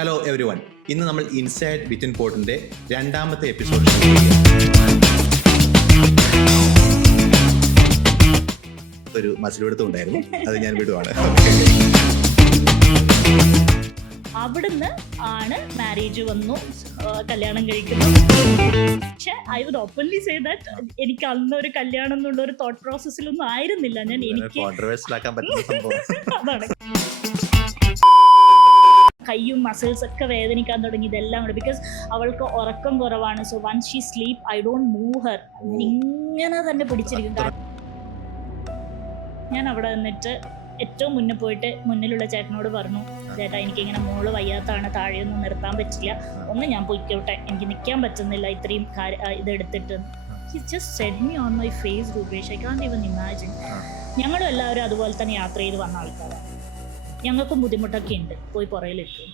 Hello every one, ഇന്ന് നമ്മൾ inside within പോട്ടിന്റെ രണ്ടാമത്തെ എപ്പിസോഡ് ഒരു മസിലെടുത്തുണ്ടായിരുന്നു, അത് ഞാൻ വിടുവാണ്. അവിടുന്ന് ആണ് മാരേജ് വന്നു, കല്യാണം കഴിക്കുന്നു. പക്ഷെ I would openly say that എനിക്ക് അന്നൊരു കല്യാണം എന്നുള്ള ഒരു തോട്ട് പ്രോസസ്സിലൊന്നും ആയിരുന്നില്ല. ഞാൻ എനിക്ക് അതാണ് കയ്യും മസിൽസ് ഒക്കെ വേദനിക്കാൻ തുടങ്ങി. ഇതെല്ലാം കൂടെ ബിക്കോസ് അവൾക്ക് ഉറക്കം കുറവാണ്. So once she sleep I don't move her. ഇങ്ങനെ തന്നെ പിടിച്ചിരിക്കും. ഞാൻ അവിടെ നിന്നിട്ട് ഏറ്റവും മുന്നേ പോയിട്ട് മുന്നിലുള്ള ചേട്ടനോട് പറഞ്ഞു, ചേട്ടാ എനിക്കിങ്ങനെ മോള് വയ്യാത്താണ്, താഴെയൊന്നും നിർത്താൻ പറ്റില്ല, ഒന്ന് ഞാൻ പോയിക്കോട്ടെ, എനിക്ക് നിൽക്കാൻ പറ്റുന്നില്ല ഇത്രയും ഇതെടുത്തിട്ട്. He just said me on my face, Rupesh, I can't even imagine. ഞങ്ങളും എല്ലാവരും അതുപോലെ തന്നെ യാത്ര ചെയ്ത് വന്ന ആൾക്കാരാണ്. ഞങ്ങൾക്കും ബുദ്ധിമുട്ടൊക്കെ ഉണ്ട്, പോയി പുറകിലിരിക്കും.